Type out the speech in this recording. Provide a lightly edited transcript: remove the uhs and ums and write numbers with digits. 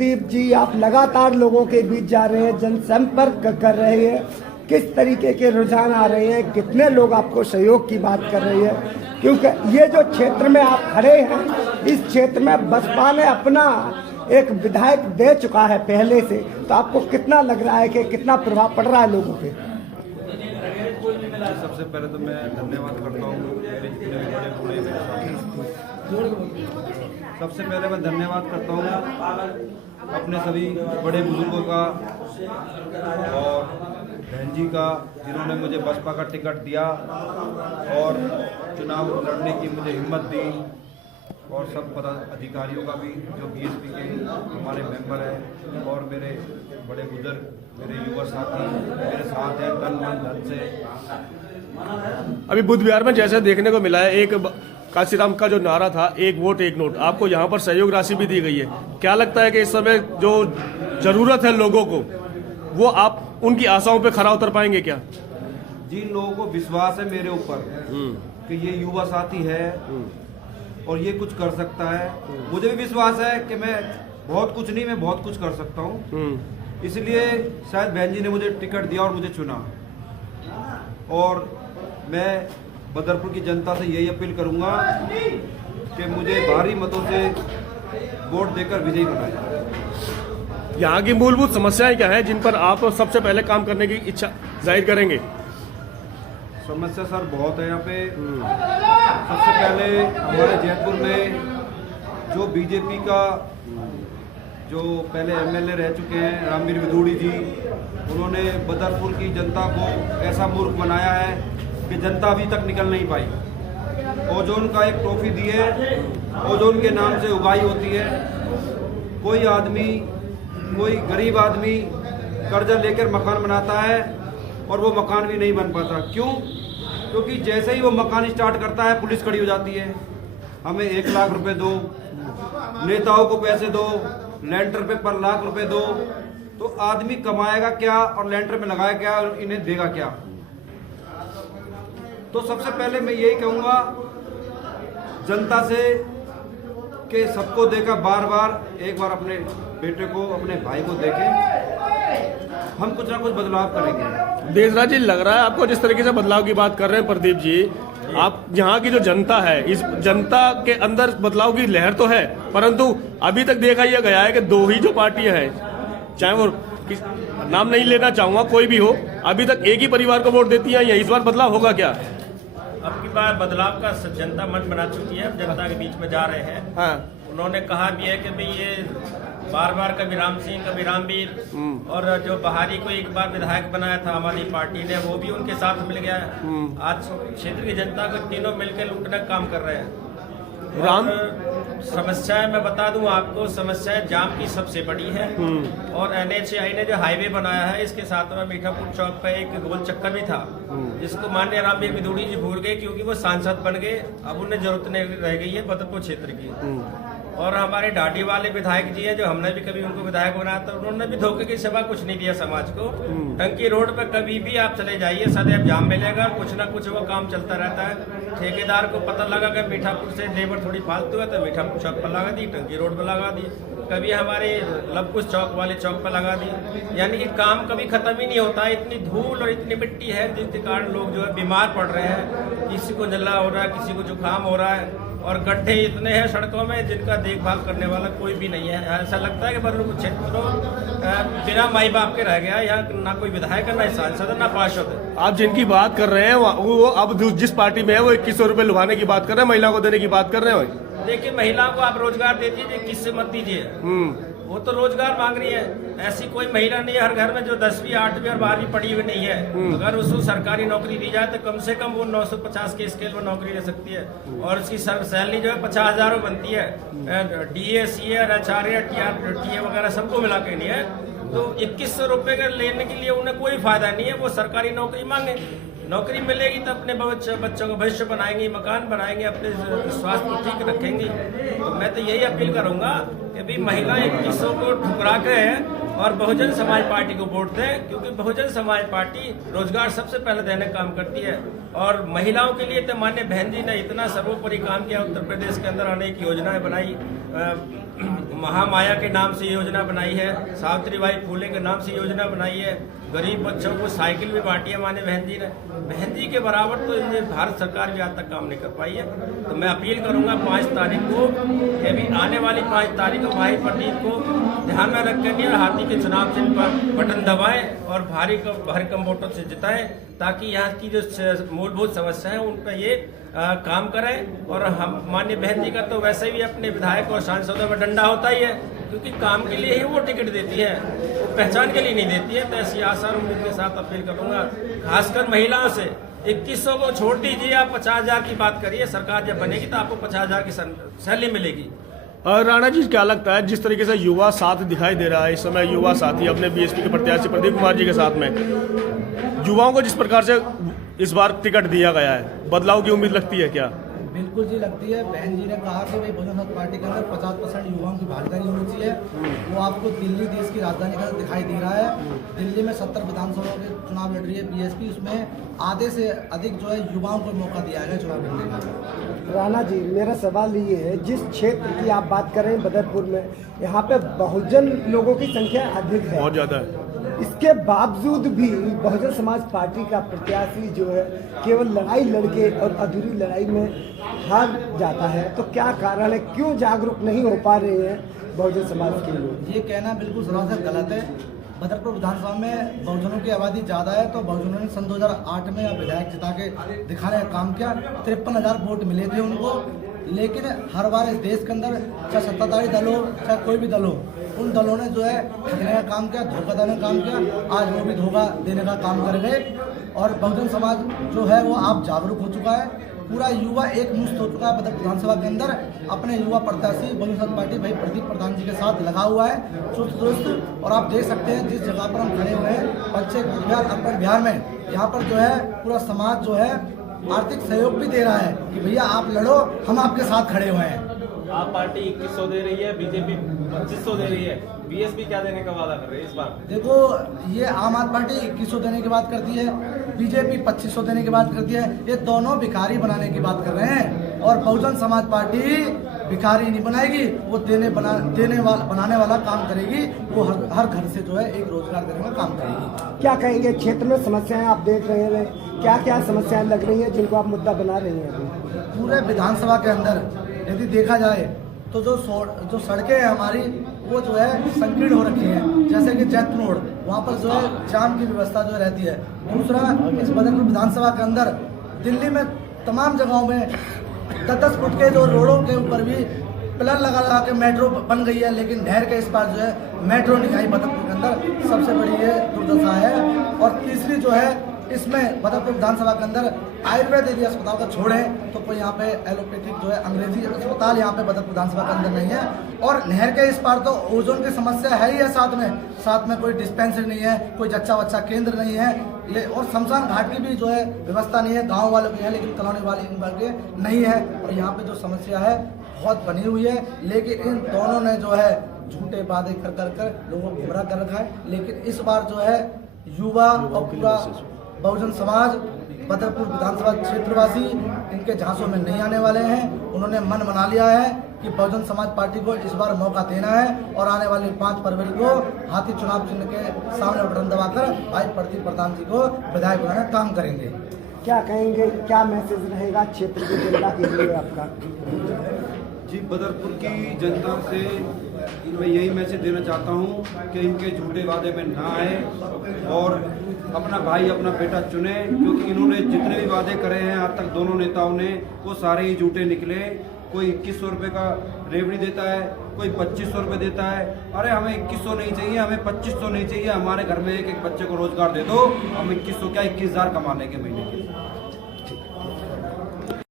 प्रदीप जी, आप लगातार लोगों के बीच जा रहे हैं, जनसंपर्क कर रहे हैं, किस तरीके के रुझान आ रहे हैं, कितने लोग आपको सहयोग की बात कर रहे हैं? क्योंकि ये जो क्षेत्र में आप खड़े हैं, इस क्षेत्र में बसपा ने अपना एक विधायक दे चुका है पहले से, तो आपको कितना लग रहा है कि कितना प्रभाव पड़ रहा है लोगों पे? सबसे पहले तो मैं धन्यवाद करता हूँ मेरे जितने भी बड़े बूढ़े मेरे साथी। सबसे पहले मैं धन्यवाद करता हूँ अपने सभी बड़े बुजुर्गों का और बहन जी का, जिन्होंने मुझे बसपा का टिकट दिया और चुनाव लड़ने की मुझे हिम्मत दी, और सब पदाधिकारियों का भी जो बीएसपी के हमारे मेंबर हैं, और मेरे बड़े बुजुर्ग, मेरे युवा साथी मेरे साथ हैं तन मन धन से। अभी बुध विहार में जैसे देखने को मिला है, एक काशीराम का जो नारा था, एक वोट एक नोट, आपको यहाँ पर सहयोग राशि भी दी गई है। क्या लगता है कि इस समय जो जरूरत है लोगों को, वो आप उनकी आशाओं पे खरा उतर पाएंगे क्या? जिन लोगों को विश्वास है मेरे ऊपर कि ये युवा साथी है और ये कुछ कर सकता है, मुझे भी विश्वास है कि मैं बहुत कुछ नहीं, मैं बहुत कुछ कर सकता हूँ। इसलिए शायद बहन जी ने मुझे टिकट दिया और मुझे चुना, और मैं बदरपुर की जनता से यही अपील करूंगा कि मुझे भारी मतों से वोट देकर विजयी बनाए। यहाँ की मूलभूत समस्याएं क्या है जिन पर आप सबसे पहले काम करने की इच्छा जाहिर करेंगे? समस्या सर बहुत है यहाँ पे। सबसे पहले हमारे जयपुर में जो बीजेपी का जो पहले एमएलए रह चुके हैं रामवीर विदुड़ी जी, उन्होंने बदरपुर की जनता को ऐसा मूर्ख बनाया है कि जनता अभी तक निकल नहीं पाई। ओजोन का एक ट्रॉफी दी है, ओजोन के नाम से उगाई होती है। कोई आदमी, कोई गरीब आदमी कर्जा लेकर मकान बनाता है और वो मकान भी नहीं बन पाता। क्यों? क्योंकि जैसे ही वो मकान स्टार्ट करता है पुलिस खड़ी हो जाती है, हमें 1 लाख रुपए दो, नेताओं को पैसे दो, लेंटर पे पर लाख रुपए दो। तो आदमी कमाएगा क्या और लेंटर में लगाएगा क्या और इन्हें देगा क्या? तो सबसे पहले मैं यही कहूंगा जनता से कि सबको देखा बार बार, एक बार अपने बेटे को, अपने भाई को देखें, हम कुछ ना कुछ बदलाव करेंगे। देशराज जी, लग रहा है आपको जिस तरीके से बदलाव की बात कर रहे हैं प्रदीप जी, आप यहाँ की जो जनता है, इस जनता के अंदर बदलाव की लहर तो है, परंतु अभी तक देखा यह गया है कि 2 ही जो पार्टियां हैं, चाहे वो नाम नहीं लेना चाहूंगा, कोई भी हो, अभी तक एक ही परिवार को वोट देती है। इस बार बदलाव होगा क्या? अब की बार बदलाव का जनता मन बना चुकी है, जनता के बीच में जा रहे हैं। हाँ। उन्होंने कहा भी है कि भाई ये बार बार कभी राम सिंह, कभी रामवीर, और जो बहारी को एक बार विधायक बनाया था हमारी पार्टी ने, वो भी उनके साथ मिल गया है। आज क्षेत्र की जनता को तीनों मिलकर लूटने का काम कर रहे हैं। समस्याएं मैं बता दूं आपको, समस्याएं जाम की सबसे बड़ी है, और NHAI ने जो हाईवे बनाया है, इसके साथ में मीठापुर चौक पे एक गोल चक्कर भी था, जिसको माननीय रामवीर विदुड़ी जी भूल गए क्योंकि वो सांसद बन गए। अब उन्हें जरूरत नहीं रह गई है बदरपुर क्षेत्र की। और हमारे ढाडी वाले विधायक जी हैं, जो हमने भी कभी उनको विधायक बनाया था, उन्होंने भी धोखे के सिवा कुछ नहीं दिया समाज को। टंकी रोड पे कभी भी आप चले जाइए, सदैव जाम मिलेगा, कुछ ना कुछ वो काम चलता रहता है। ठेकेदार को पता लगा कि मीठापुर से लेबर थोड़ी फालतू है, तो मीठापुर चौक पर लगा दी, टंकी रोड पर लगा दी, कभी हमारे लवकुश चौक वाले चौक पर लगा दी। यानी कि काम कभी खत्म ही नहीं होता है। इतनी धूल और इतनी मिट्टी है जिसके कारण लोग जो है बीमार पड़ रहे हैं, किसी को जला हो रहा है, किसी को जुकाम हो रहा है, और गड्ढे इतने हैं सड़कों में जिनका देखभाल करने वाला कोई भी नहीं है। ऐसा लगता है कि बदरपुर क्षेत्र बिना माई बाप के रह गया। यहाँ ना कोई विधायक है, ना सांसद है, ना पार्षद है। आप जिनकी बात कर रहे हैं वो अब जिस पार्टी में है, वो 2100 रुपए लुभाने की बात कर रहे हैं, महिला को देने की बात कर रहे हैं। देखिए, महिलाओं को आप रोजगार दे दीजिए, किससे मत दीजिए, वो तो रोजगार मांग रही है। ऐसी कोई महिला नहीं है हर घर में जो 10वीं, 8वीं और 12वीं पढ़ी हुई नहीं है। अगर उसको सरकारी नौकरी दी जाए तो कम से कम वो 950 के स्केल पर नौकरी ले सकती है, और उसकी सैलरी जो है 50,000 बनती है। DA, CA, HRA, TA वगैरह सबको मिला के नहीं है। तो 2100 रुपए का लेने के लिए उन्हें कोई फायदा नहीं है। वो सरकारी नौकरी मांगे, नौकरी मिलेगी तो अपने बच्चों का भविष्य बनाएंगे, मकान बनाएंगे, अपने स्वास्थ्य को ठीक रखेंगे। तो मैं तो यही अपील करूंगा कि भी महिला 2100 को ठुकरा के और बहुजन समाज पार्टी को वोट दें, क्योंकि बहुजन समाज पार्टी रोजगार सबसे पहले देने का काम करती है। और महिलाओं के लिए तो माननीय बहन जी ने इतना सर्वोपरि काम किया, उत्तर प्रदेश के अंदर अनेक योजनाएं बनाई। महामाया के नाम से योजना बनाई है, सावित्रीबाई फूले के नाम से योजना बनाई है, गरीब बच्चों को साइकिल भी बांटी है माने बहन जी ने। बहन जी के बराबर तो ये भारत सरकार भी आज तक काम नहीं कर पाई है। तो मैं अपील करूंगा 5 तारीख को, ये भी आने वाली 5 तारीख को भाई प्रदीप को ध्यान में रख कर हाथी के चुनाव चिन्ह पर बटन दबाएं और भारी कम वोटों से जिताएं, ताकि यहाँ की जो मूलभूत समस्या है उन पर ये काम करें। और हम माननीय बहन जी का तो वैसे भी अपने विधायक और सांसदों में डंडा होता ही है, क्योंकि काम के लिए ही वो टिकट देती है, वो पहचान के लिए नहीं देती है। तो ऐसी आशा और उम्मीद के साथ अपील करूंगा, खासकर महिलाओं से 2100 को छोड़ दीजिए, आप 50,000 की बात करिए। सरकार जब बनेगी तो आपको 50,000 की सैलरी मिलेगी। राणा जी, क्या लगता है जिस तरीके से युवा साथ दिखाई दे रहा है इस समय, युवा साथी अपने बीएसपी के प्रत्याशी प्रदीप कुमार जी के साथ में, युवाओं को जिस प्रकार से इस बार टिकट दिया गया है, बदलाव की उम्मीद लगती है क्या? बिल्कुल जी लगती है। बहन जी ने कहा कि भाई बहुजन समाज पार्टी के अंदर 50% युवाओं की भागीदारी होनी चाहिए। वो आपको दिल्ली देश की राजधानी का दिखाई दे रहा है। दिल्ली में 70 विधानसभा के चुनाव लड़ रही है बीएसपी, उसमें आधे से अधिक जो है युवाओं को मौका दिया गया चुनाव लड़ने का। राणा जी, मेरा सवाल ये है, जिस क्षेत्र की आप बात कर रहे हैं बदरपुर में, यहाँ पे बहुजन लोगों की संख्या अधिक है, बहुत ज्यादा है। इसके बावजूद भी बहुजन समाज पार्टी का प्रत्याशी जो है केवल लड़ाई लड़के और अधूरी लड़ाई में हार जाता है। तो क्या कारण है, क्यों जागरूक नहीं हो पा रहे हैं बहुजन समाज के लोग? ये कहना बिल्कुल सरासर गलत है। बदरपुर विधानसभा में बहुजनों की आबादी ज़्यादा है, तो बहुजनों ने सन 2008 में विधायक जिता के दिखाने का काम किया। 53,000 वोट मिले थे उनको, लेकिन हर बार इस देश के अंदर चाहे सत्ताधारी दल हो चाहे कोई भी दल हो, उन दलों ने जो है ठगने का काम किया, धोखा देने का काम किया। आज वो भी धोखा देने का काम कर गए और बहुजन समाज जो है वो आप जागरूक हो चुका है। पूरा युवा एक मुश्त हो चुका है बदरपुर विधानसभा के अंदर। अपने युवा प्रत्याशी बहुजन समाज पार्टी भाई प्रदीप प्रधान जी के साथ लगा हुआ है चुस्त दुरुस्त। और आप देख सकते हैं जिस जगह पर हम खड़े हुए हैं पश्चिम बिहार अर्पण बिहार में, यहाँ पर जो है पूरा समाज जो है आर्थिक सहयोग भी दे रहा है कि भैया आप लड़ो, हम आपके साथ खड़े हुए हैं। आप पार्टी 2100 दे रही है, बीजेपी 2500 दे रही है, बीएसपी क्या देने का वादा कर रही है इस बार? देखो, ये आम आदमी पार्टी 2100 देने की बात करती है, बीजेपी 2500 देने की बात करती है। ये दोनों भिखारी बनाने की बात कर रहे हैं और बहुजन समाज पार्टी भिखारी नहीं बनाएगी, वो बनाने वाला काम करेगी। वो हर घर से जो है एक रोजगार देने का काम करेगी। क्या कहेंगे, क्षेत्र में समस्याएं आप देख रहे हैं, क्या क्या समस्याएं लग रही हैं जिनको आप मुद्दा बना रहे हैं अभी? पूरे विधानसभा के अंदर यदि देखा जाए तो जो सड़कें हैं हमारी वो जो है संकीर्ण हो रखी हैं, जैसे कि जैतून रोड, वहाँ पर जो है जाम की व्यवस्था जो रहती है। दूसरा, इस बदरपुर विधानसभा के अंदर दिल्ली में तमाम जगहों में 10-10 फुट के जो रोडों के ऊपर भी पिलर लगा के मेट्रो बन गई है, लेकिन नहर के इस पार जो है मेट्रो नहीं आई बदरपुर के अंदर। सबसे बड़ी ये दुर्दशा है। और तीसरी जो है, इसमें बदरपुर विधानसभा के अंदर आयुर्वेद यदि अस्पताल का छोड़ें तो कोई यहाँ पे एलोपैथिक जो है अंग्रेजी अस्पताल यहाँ पे बदरपुर विधानसभा के अंदर नहीं है। और नहर के इस पार तो ओजोन की समस्या है ही है, साथ में कोई डिस्पेंसरी नहीं है, कोई जच्चा बच्चा केंद्र नहीं है, और शमशान घाट की भी जो है व्यवस्था नहीं है। गाँव वालों की है लेकिन कॉलोनी वाले नहीं है। और यहाँ पे जो समस्या है बहुत बनी हुई है, लेकिन इन दोनों ने जो है झूठे वादे कर लोगों को गुमराह कर रखा है। लेकिन इस बार जो है युवा और पूरा बहुजन समाज बदरपुर विधानसभा क्षेत्रवासी इनके झांसों में नहीं आने वाले हैं। उन्होंने मन बना लिया है कि बहुजन समाज पार्टी को इस बार मौका देना है और आने वाली 5 फरवरी को हाथी चुनाव चिन्ह के सामने बटन दबाकर भाई प्रदीप प्रधान जी को विधायक बनाने का काम करेंगे। क्या कहेंगे, क्या मैसेज रहेगा क्षेत्र की जनता के लिए आपका? जी, बदरपुर की जनता से मैं यही मैसेज देना चाहता हूँ कि इनके झूठे वादे में ना आए और अपना भाई अपना बेटा चुने, क्योंकि इन्होंने जितने भी वादे करे हैं आज तक दोनों नेताओं ने, वो सारे ही झूठे निकले। कोई 2100 रुपये का रेवड़ी देता है, कोई 2500 रुपये देता है। अरे हमें 2100 नहीं चाहिए, हमें 2500 नहीं चाहिए, हमारे घर में एक बच्चे को रोजगार दे दो। हम 2100 क्या 21,000 कमा लेंगे महीने के।